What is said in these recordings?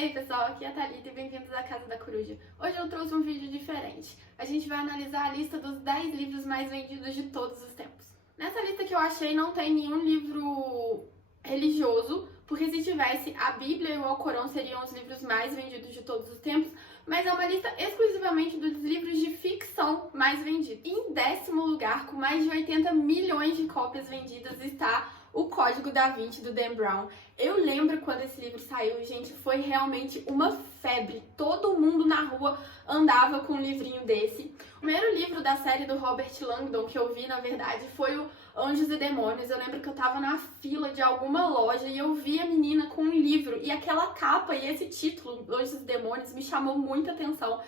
Ei pessoal, aqui é a Thalita e bem-vindos à Casa da Coruja. Hoje eu trouxe um vídeo diferente. A gente vai analisar a lista dos 10 livros mais vendidos de todos os tempos. Nessa lista que eu achei não tem nenhum livro religioso, porque se tivesse, a Bíblia e o Alcorão seriam os livros mais vendidos de todos os tempos, mas é uma lista exclusivamente dos livros de ficção mais vendidos. E em 10º lugar, com mais de 80 milhões de cópias vendidas, está O Código da Vinci, do Dan Brown. Eu lembro quando esse livro saiu, gente, foi realmente uma febre. Todo mundo na rua andava com um livrinho desse. O primeiro livro da série do Robert Langdon que eu vi, na verdade, foi o Anjos e Demônios. Eu lembro que eu tava na fila de alguma loja e eu vi a menina com um livro. E aquela capa e esse título, Anjos e Demônios, me chamou muita atenção.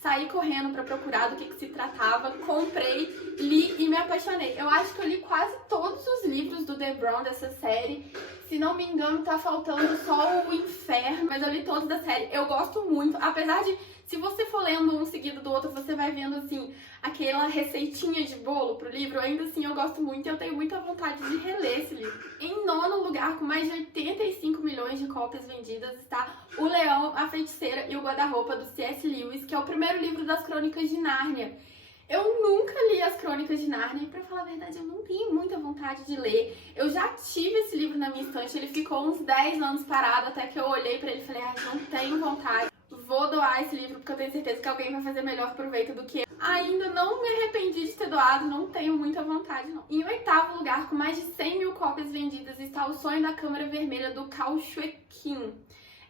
Saí correndo para procurar do que se tratava, comprei, li e me apaixonei. Eu acho que eu li quase todos os livros do Dan Brown dessa série. Se não me engano, tá faltando só o Inferno, mas eu li todos da série. Eu gosto muito, apesar de, se você for lendo um seguido do outro, você vai vendo, assim, aquela receitinha de bolo pro livro. Ainda assim, eu gosto muito e eu tenho muita vontade de reler esse livro. Em 9º lugar, com mais de 85 milhões de cópias vendidas, está O Leão, a Feiticeira e o Guarda-Roupa, do C.S. Lewis, que é o primeiro livro das Crônicas de Nárnia. Eu nunca li as Crônicas de Nárnia e, pra falar a verdade, eu não tenho muita vontade de ler. Eu já tive esse livro na minha estante, ele ficou uns 10 anos parado, até que eu olhei pra ele e falei, não tenho vontade. Vou doar esse livro porque eu tenho certeza que alguém vai fazer melhor proveito do que eu. Ainda não me arrependi de ter doado, não tenho muita vontade não. Em 8º lugar, com mais de 100 mil cópias vendidas, está O Sonho da Câmara Vermelha, do Cao Shui-kin.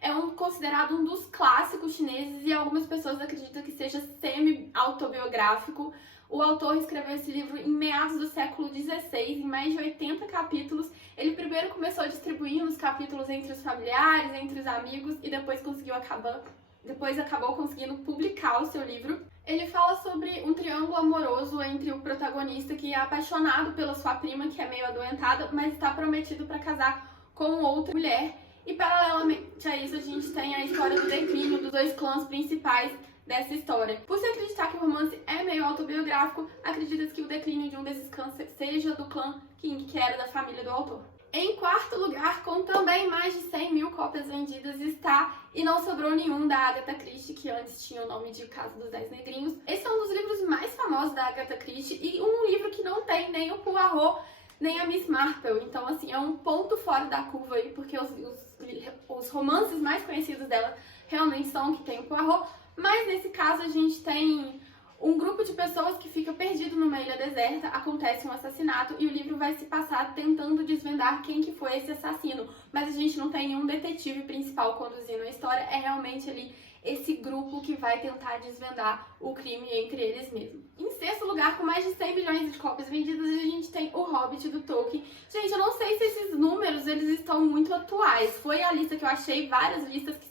É considerado um dos clássicos chineses e algumas pessoas acreditam que seja semi-autobiográfico. O autor escreveu esse livro em meados do século XVI, em mais de 80 capítulos. Ele primeiro começou distribuindo os capítulos entre os familiares, entre os amigos, e depois acabou conseguindo publicar o seu livro. Ele fala sobre um triângulo amoroso entre o protagonista, que é apaixonado pela sua prima, que é meio adoentada, mas está prometido para casar com outra mulher. E paralelamente a isso, a gente tem a história do declínio dos dois clãs principais dessa história. Por se acreditar que o romance é meio autobiográfico, acredita-se que o declínio de um desses clãs seja do clã King, que era da família do autor. Em 4º lugar, com também mais de 100 mil cópias vendidas, está E Não Sobrou Nenhum, da Agatha Christie, que antes tinha o nome de Casa dos 10 Negrinhos. Esse é um dos livros mais famosos da Agatha Christie e um livro que não tem nem o Poirot, nem a Miss Marple. Então, assim, é um ponto fora da curva aí, porque os romances mais conhecidos dela realmente são que tem o Poirot. Mas, nesse caso, a gente tem um grupo de pessoas que fica perdido numa ilha deserta, acontece um assassinato e o livro vai se passar tentando desvendar quem que foi esse assassino. Mas a gente não tem nenhum detetive principal conduzindo a história, é realmente ali esse grupo que vai tentar desvendar o crime entre eles mesmos. Em 6º lugar, com mais de 100 milhões de cópias vendidas, a gente tem O Hobbit, do Tolkien. Gente, eu não sei se esses números eles estão muito atuais. Foi a lista que eu achei, várias listas que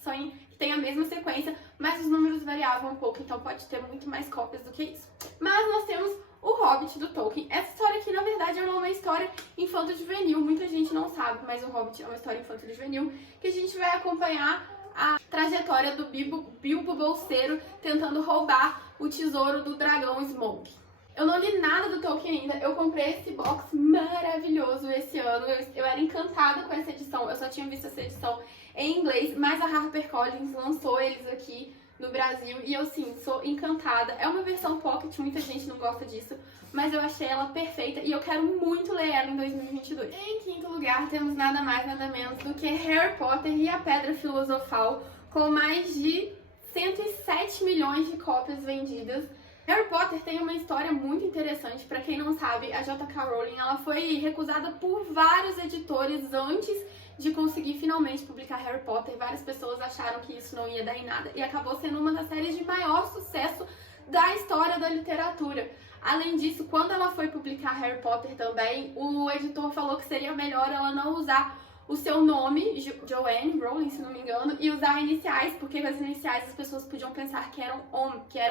tem a mesma sequência, mas os números variavam um pouco, então pode ter muito mais cópias do que isso. Mas nós temos O Hobbit, do Tolkien. Essa história aqui, na verdade, é uma história infanto-juvenil, muita gente não sabe, mas O Hobbit é uma história infanto-juvenil, que a gente vai acompanhar a trajetória do Bilbo Bolseiro tentando roubar o tesouro do dragão Smaug. Eu não li nada do Tolkien ainda, eu comprei esse box maravilhoso esse ano, eu era encantada com essa edição, eu só tinha visto essa edição em inglês, mas a HarperCollins lançou eles aqui no Brasil e eu, sim, sou encantada. É uma versão pocket, muita gente não gosta disso, mas eu achei ela perfeita e eu quero muito ler ela em 2022. Em 5º lugar, temos nada mais, nada menos do que Harry Potter e a Pedra Filosofal, com mais de 107 milhões de cópias vendidas. Harry Potter tem uma história muito interessante. Para quem não sabe, a J.K. Rowling ela foi recusada por vários editores antes de conseguir finalmente publicar Harry Potter. Várias pessoas acharam que isso não ia dar em nada e acabou sendo uma das séries de maior sucesso da história da literatura. Além disso, quando ela foi publicar Harry Potter também, o editor falou que seria melhor ela não usar o seu nome, Joanne Rowling, se não me engano, e usar iniciais, porque com as iniciais as pessoas podiam pensar que era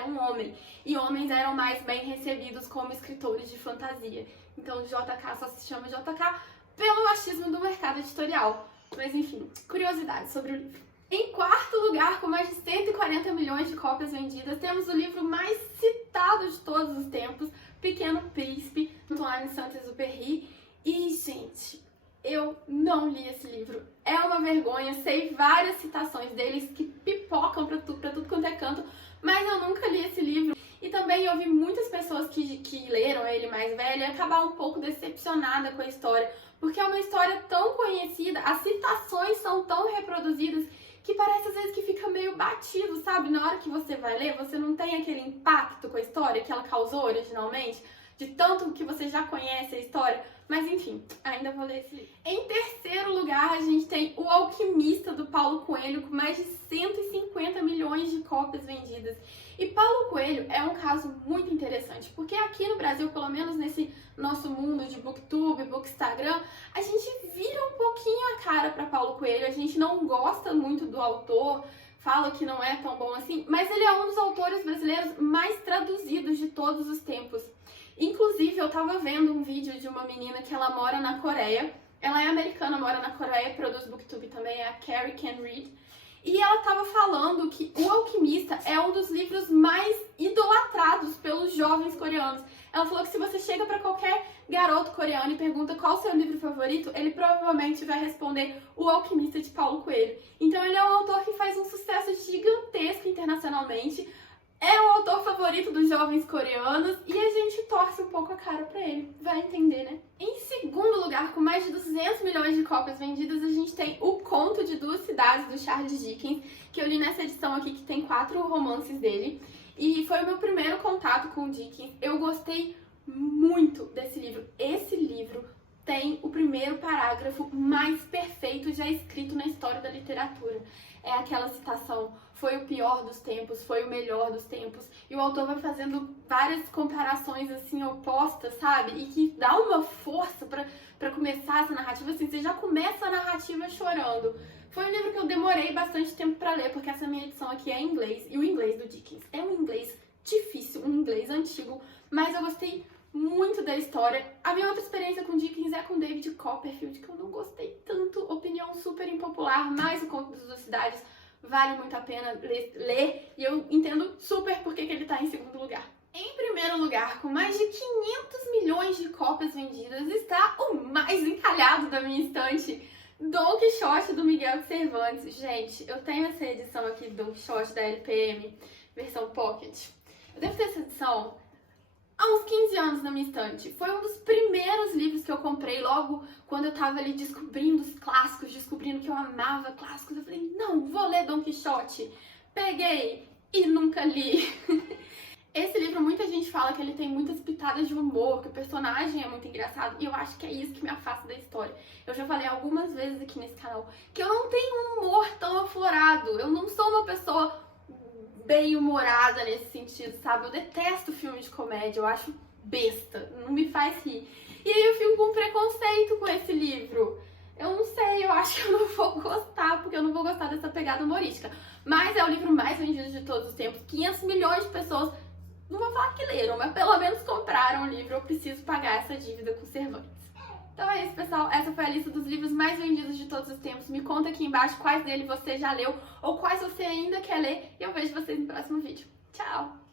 um homem, e homens eram mais bem recebidos como escritores de fantasia. Então JK só se chama JK pelo machismo do mercado editorial. Mas enfim, curiosidades sobre o livro. Em 4º lugar, com mais de 140 milhões de cópias vendidas, temos o livro mais citado de todos os tempos, Pequeno Príncipe, do Antoine Saint-Exupéry. E, gente, eu não li esse livro. É uma vergonha, sei várias citações deles que tanto, mas eu nunca li esse livro. E também eu vi muitas pessoas que leram ele mais velho e acabaram um pouco decepcionada com a história, porque é uma história tão conhecida, as citações são tão reproduzidas que parece às vezes que fica meio batido, sabe? Na hora que você vai ler, você não tem aquele impacto com a história que ela causou originalmente, de tanto que você já conhece a história. Mas enfim, ainda vou ler esse livro. Em terceiro lugar, a gente tem O Alquimista, do Paulo Coelho, com mais de 150 milhões de cópias vendidas. E Paulo Coelho é um caso muito interessante, porque aqui no Brasil, pelo menos nesse nosso mundo de booktube, bookstagram, a gente vira um pouquinho a cara para Paulo Coelho, a gente não gosta muito do autor, fala que não é tão bom assim, mas ele é um dos autores brasileiros mais traduzidos de todos os tempos. Inclusive, eu tava vendo um vídeo de uma menina que ela mora na Coreia, ela é americana, mora na Coreia, produz booktube também, é a Carrie Can Read. E ela estava falando que O Alquimista é um dos livros mais idolatrados pelos jovens coreanos. Ela falou que se você chega para qualquer garoto coreano e pergunta qual o seu livro favorito, ele provavelmente vai responder O Alquimista, de Paulo Coelho. Então ele é um autor que faz um sucesso gigantesco internacionalmente, é o autor favorito dos jovens coreanos e a gente torce um pouco a cara pra ele, vai entender, né? Em segundo lugar, com mais de 200 milhões de cópias vendidas, a gente tem O Conto de Duas Cidades, do Charles Dickens, que eu li nessa edição aqui, que tem 4 romances dele, e foi o meu primeiro contato com o Dickens. Eu gostei muito desse livro. Esse livro tem o primeiro parágrafo mais perfeito já escrito na história da literatura. É aquela citação: foi o pior dos tempos, foi o melhor dos tempos. E o autor vai fazendo várias comparações assim opostas, sabe? E que dá uma força pra começar essa narrativa, assim, você já começa a narrativa chorando. Foi um livro que eu demorei bastante tempo pra ler, porque essa minha edição aqui é em inglês, e o inglês do Dickens é um inglês difícil, um inglês antigo, mas eu gostei muito da história. A minha outra experiência com Dickens é com David Copperfield, que eu não gostei tanto, opinião super impopular, mas O Conto das Duas Cidades vale muito a pena ler, e eu entendo super por que ele tá em segundo lugar. Em primeiro lugar, com mais de 500 milhões de cópias vendidas, está o mais encalhado da minha estante, Don Quixote, do Miguel de Cervantes. Gente, eu tenho essa edição aqui do Don Quixote da LPM, versão Pocket. Eu devo ter essa edição há uns 15 anos na minha estante. Foi um dos primeiros livros que eu comprei logo quando eu tava ali descobrindo os clássicos, descobrindo que eu amava clássicos. Eu falei, não, vou ler Don Quixote. Peguei e nunca li. Esse livro, muita gente fala que ele tem muitas pitadas de humor, que o personagem é muito engraçado, e eu acho que é isso que me afasta da história. Eu já falei algumas vezes aqui nesse canal que eu não tenho um humor tão aflorado, eu não sou uma pessoa bem humorada nesse sentido, sabe? Eu detesto filme de comédia, eu acho besta, não me faz rir. E aí eu fico com preconceito com esse livro. Eu não sei, eu acho que eu não vou gostar, porque eu não vou gostar dessa pegada humorística. Mas é o livro mais vendido de todos os tempos, 500 milhões de pessoas, não vou falar que leram, mas pelo menos compraram o livro, eu preciso pagar essa dívida com Cervantes. Então é isso, pessoal. Essa foi a lista dos livros mais vendidos de todos os tempos. Me conta aqui embaixo quais deles você já leu ou quais você ainda quer ler. E eu vejo vocês no próximo vídeo. Tchau!